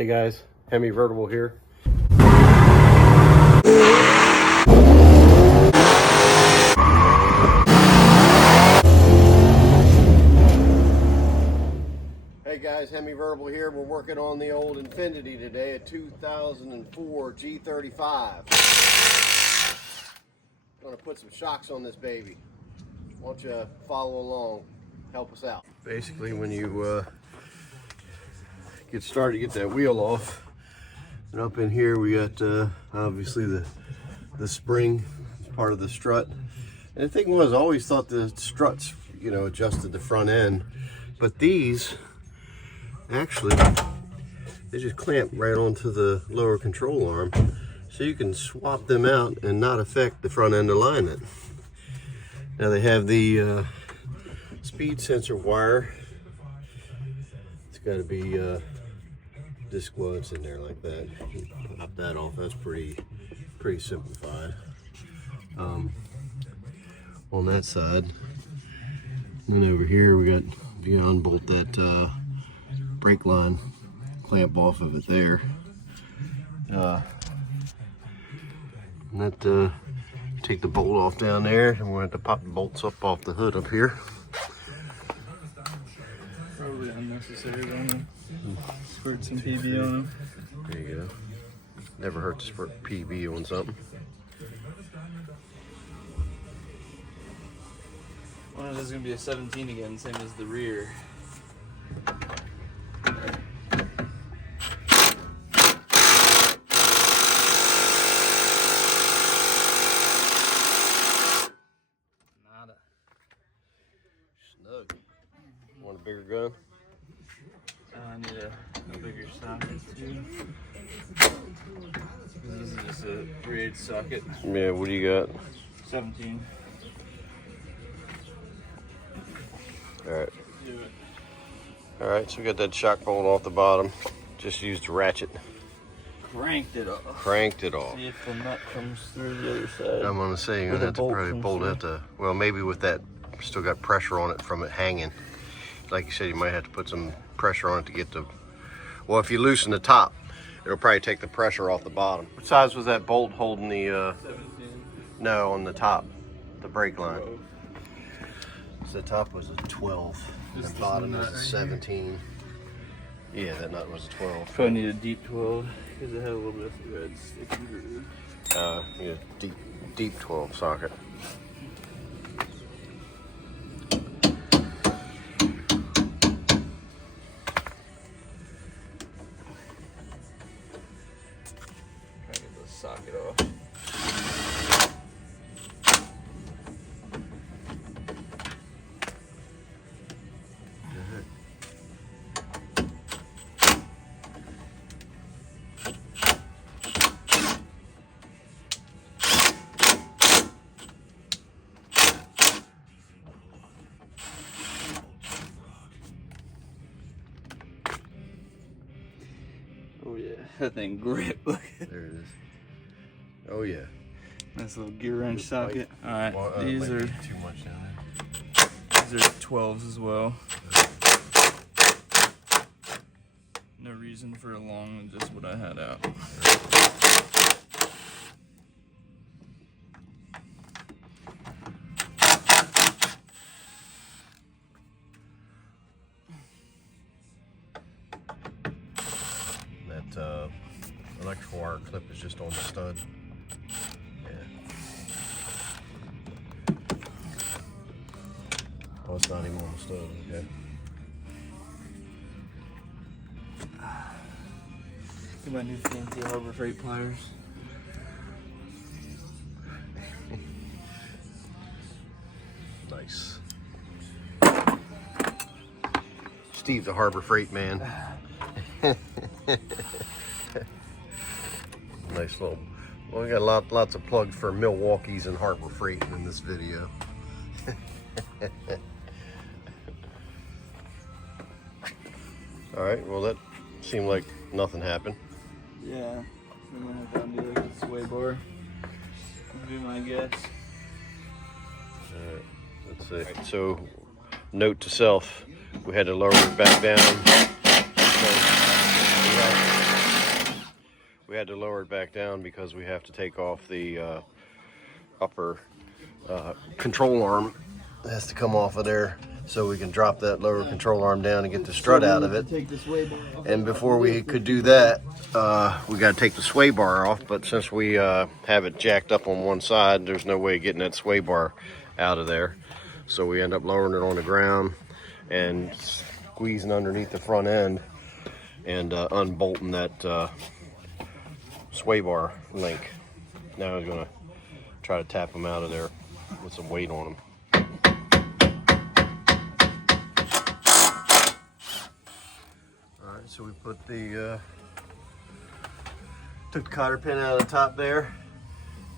Hey guys, Hemi Vertible here. Hey guys, Hemi Vertible here. We're working on the old Infiniti today, a 2004 G35. Gonna put some shocks on this baby. Why don't you follow along, help us out. Basically, when you get started, get that wheel off, and up in here we got obviously the spring is part of the strut. And the thing was, I always thought the struts, you know, adjusted the front end, but these actually, they just clamp right onto the lower control arm, so you can swap them out and not affect the front end alignment. Now they have the speed sensor wire. It's got to be disc quads in there like that. Pop that off. That's pretty simplified. On that side, and then over here we got, you unbolt that brake line clamp off of it there. And that take the bolt off down there, and we're going to have to pop the bolts up off the hood up here. Probably unnecessary, don't it? Squirt some PB on them. There you go. Never hurt to squirt PB on something. One of those is going to be a 17 again, same as the rear. Nada. Snug. Want a bigger gun? I need a bigger socket too. This is just a 3/8 socket. Yeah, what do you got? 17. Alright. Do it. Alright, so we got that shock bolt off the bottom. Just used a ratchet. Cranked it off. Cranked it off. See if the nut comes through the other side. I'm gonna say you're gonna have to probably bolt it to, well, maybe with that, still got pressure on it from it hanging. Like you said, you might have to put some pressure on it to get the, well, if you loosen the top, it'll probably take the pressure off the bottom. What size was that bolt holding the, 17. no, on the top, the brake line? 12. So the top was a 12, and the bottom was a 17. Yeah, that nut was a 12. Probably need a deep 12 because it had a little bit of thread sticking through. Yeah, deep 12 socket. Try to get the socket off. Oh yeah, that thing grip. Look. There it is. Oh yeah. Nice little gear wrench socket. All right, Well, these might are be too much down there. these are 12s as well. No reason for a long one, just what I had out. That electrical wire clip is just on the stud. Yeah. Oh, it's not even on the stud. Okay. Get my new fancy Harbor Freight pliers. Nice. Steve's a Harbor Freight man. Nice little. Well, we got lots of plugs for Milwaukee's and Harbor Freight in this video. All right. Well, that seemed like nothing happened. Yeah, I'm gonna have to undo like a sway bar. Would be my guess. All right. Let's see. So, note to self: we had to lower it back down. So, We had to lower it back down because we have to take off the upper control arm. It has to come off of there so we can drop that lower control arm down and get the strut out of it. And before we could do that, we got to take the sway bar off, but since we have it jacked up on one side, there's no way of getting that sway bar out of there. So we end up lowering it on the ground and squeezing underneath the front end and unbolting that sway bar link. Now I'm going to try to tap them out of there with some weight on them. Alright, so we put the took the cotter pin out of the top there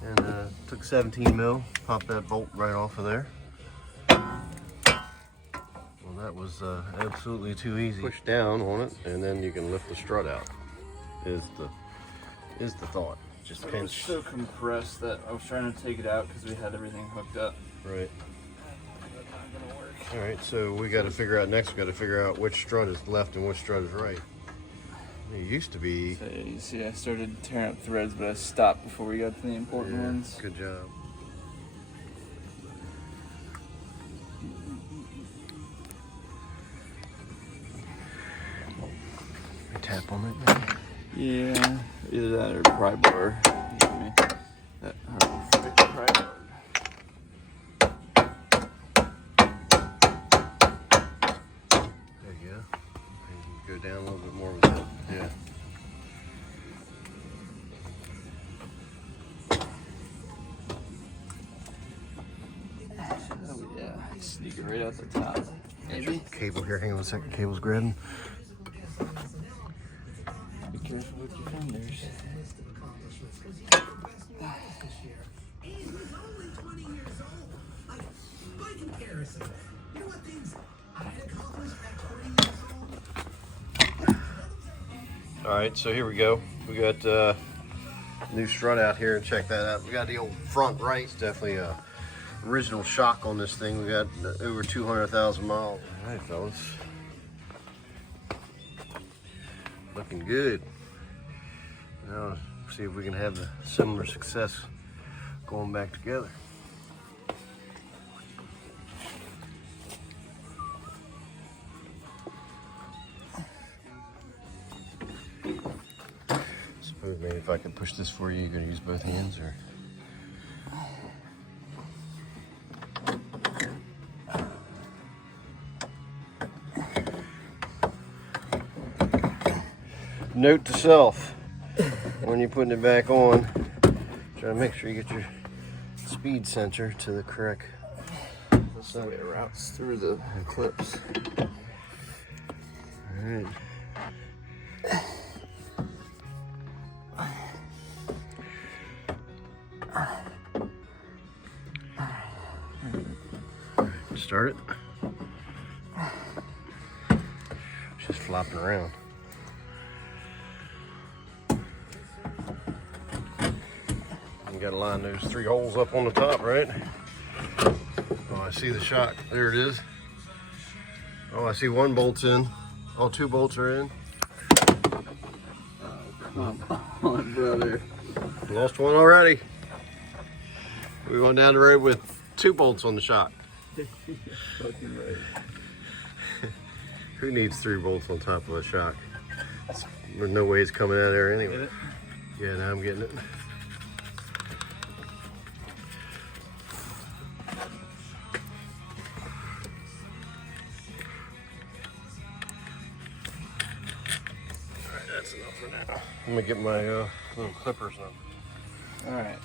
and took 17 mil, popped that bolt right off of there. Well, that was absolutely too easy. Push down on it and then you can lift the strut out is the thought. Just pinch. It was so compressed that I was trying to take it out because we had everything hooked up. Right. That's not gonna work. All right, so we got to figure out next. We got to figure out which strut is left and which strut is right. It used to be. So you see, I started tearing up threads, but I stopped before we got to the important ones. Good job. Tap on it. Yeah, either that or pry bar. Give me that hard pry bar. There you go. And go down a little bit more with it. Yeah. Oh yeah, sneak it right out the top. Maybe. Cable here. Hang on a second. Cable's grabbing. Be careful with your fingers. All right, so here we go. We got new strut out here, and check that out. We got the old front right. It's definitely a original shock on this thing. We got over 200,000 miles. All right, fellas. Looking good. Now, see if we can have the similar success going back together. Suppose maybe if I can push this for you, you're gonna use both hands, or? Note to self, when you're putting it back on, try to make sure you get your speed sensor to the correct So it routes through the clips. All right. Start it. It's just flopping around. You gotta line those 3 holes up on the top, right? Oh, I see the shock. There it is. Oh, I see 1 bolt's in. Oh, 2 bolts are in. Come on, brother. Lost 1 already. We went down the road with 2 bolts on the shock. Fucking right. Who needs 3 bolts on top of a shock? There's no way it's coming out of there anyway. Get it? Yeah, now I'm getting it. Alright, that's enough for now. I'm gonna get my little clippers now. Alright.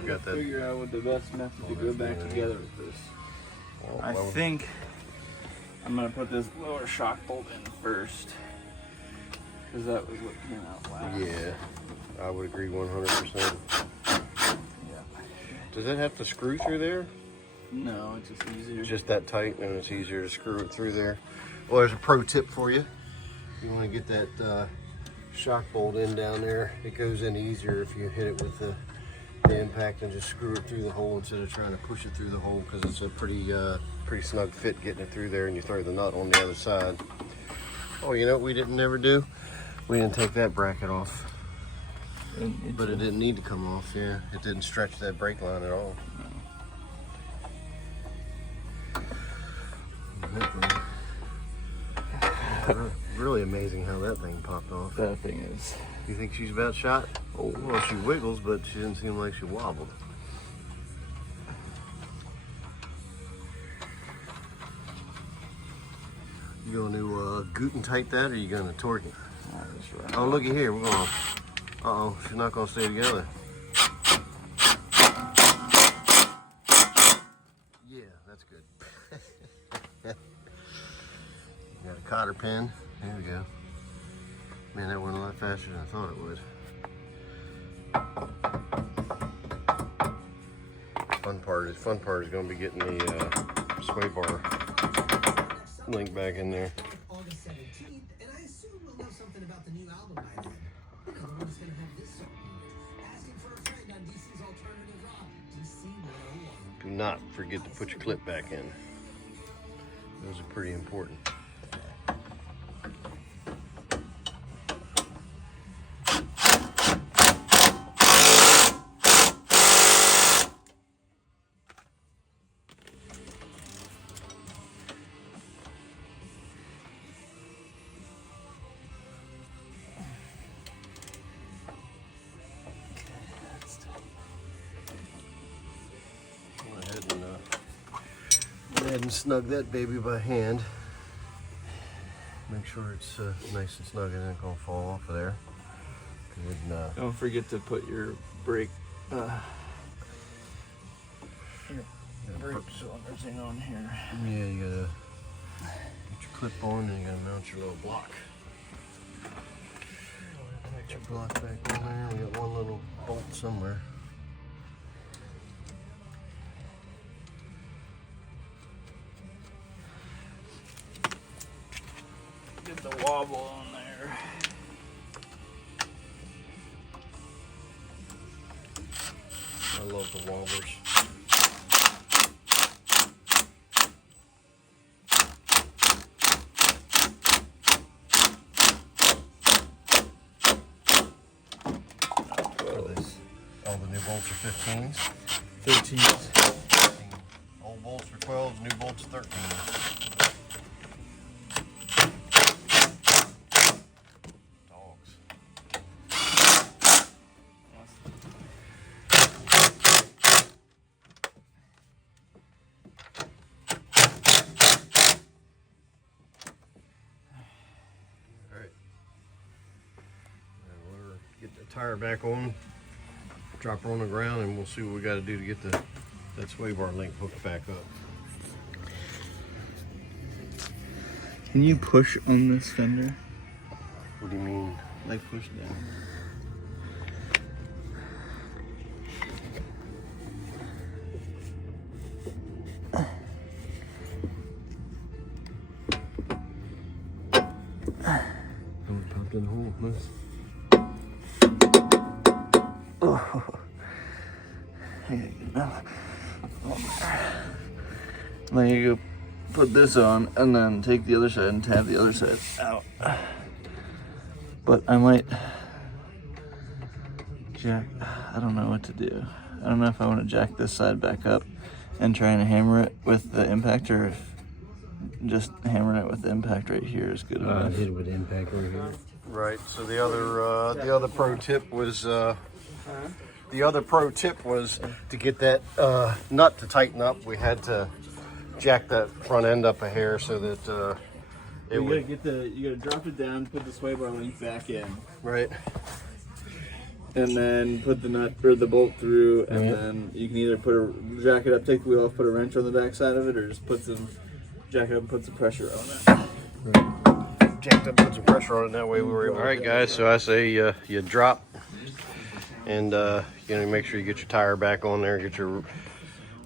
We got that. Figure out what the best method to go back together with this. I Well, think I'm gonna put this lower shock bolt in first, because that was what came out last. yeah, I would agree 100%. Yeah. Does it have to screw through there? No, it's just easier. Just that tight, and it's easier to screw it through there. Well, there's a pro tip for you. You want to get that shock bolt in down there. It goes in easier if you hit it with the impact and just screw it through the hole instead of trying to push it through the hole, because it's a pretty snug fit getting it through there, and you throw the nut on the other side. Oh, you know what we didn't never do? We didn't take that bracket off. But it didn't need to come off, yeah. It didn't stretch that brake line at all. Really amazing how that thing popped off. That thing is. You think she's about shot? Oh, well, she wiggles, but she didn't seem like she wobbled. You going to Guten tight that, or you going to torque it? Oh, looky here. We're going to... Uh-oh, she's not going to stay together. Yeah, that's good. Got a cotter pin. There we go. Man, that went a lot faster than I thought it would. Fun part is going to be getting the sway bar link back in there. August 17th, and I assume we'll know something about the new album by then. You know, the one that's gonna have this song in it. Asking for a friend on DC's alternative rock, DC 101. Do not forget to put your clip back in. Those are pretty important. Go ahead and snug that baby by hand. Make sure it's nice and snug and it ain't gonna fall off of there. Don't forget to put your brake cylinders in on here. Yeah, you gotta get your clip on and you gotta mount your little block. Put your block back on there. We got one little bolt somewhere. Get the wobble on there. I love the wobblers. All the new bolts are 15s. 13s. Old bolts are 12s, new bolts 13s. Get the tire back on, drop her on the ground, and we'll see what we got to do to get that sway bar link hooked back up. Can you push on this fender? What do you mean? Like push down. Oh, it popped in the hole. Nice. Then you go put this on and then take the other side and tab the other side out. But I might jack, I don't know what to do. I don't know if I want to jack this side back up and try and hammer it with the impact, or if just hammering it with the impact right here is good enough. Hit it with impact right here. Right. So the other pro tip was to get that nut to tighten up. We had to jack that front end up a hair so that it would. You gotta drop it down, put the sway bar link back in, Right. and then put the nut or the bolt through, and then you can either jack it up, take the wheel off, put a wrench on the back side of it, or just jack it up and put some pressure on it. Right. Jacked up, put some pressure on it. That way we were able. All right, guys. So I say you drop, and make sure you get your tire back on there, get your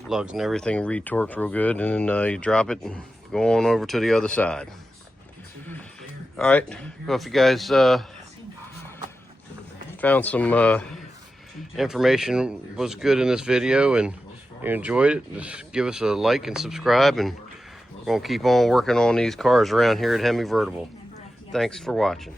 lugs and everything retorqued real good, and then you drop it and go on over to the other side. All right. Well, if you guys found some information was good in this video and you enjoyed it, just give us a like and subscribe, and we're gonna keep on working on these cars around here at Hemi Vertible. Thanks for watching.